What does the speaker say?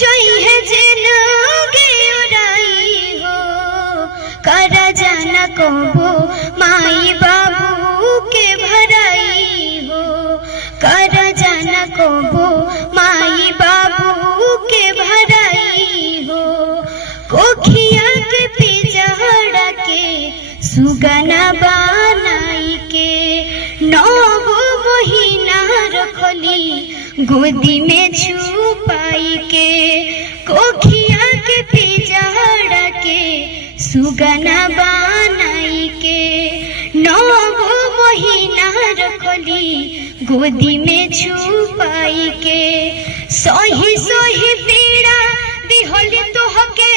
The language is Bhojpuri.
जइहे जिनगी उड़ाई हो कर जाना कबो माई बाबू के भराई हो कर जाना कबो माई बाबू के भराई हो कोखिया के पिजड़ा के सुगना बनाई के 9 महीना रखली गोदी में छुपाई के कोखिया के पिजड़ा के सुगना बनाई के 9 महीना रखली गोदी में छुपाई के सही सही पीड़ा दिहली तोहके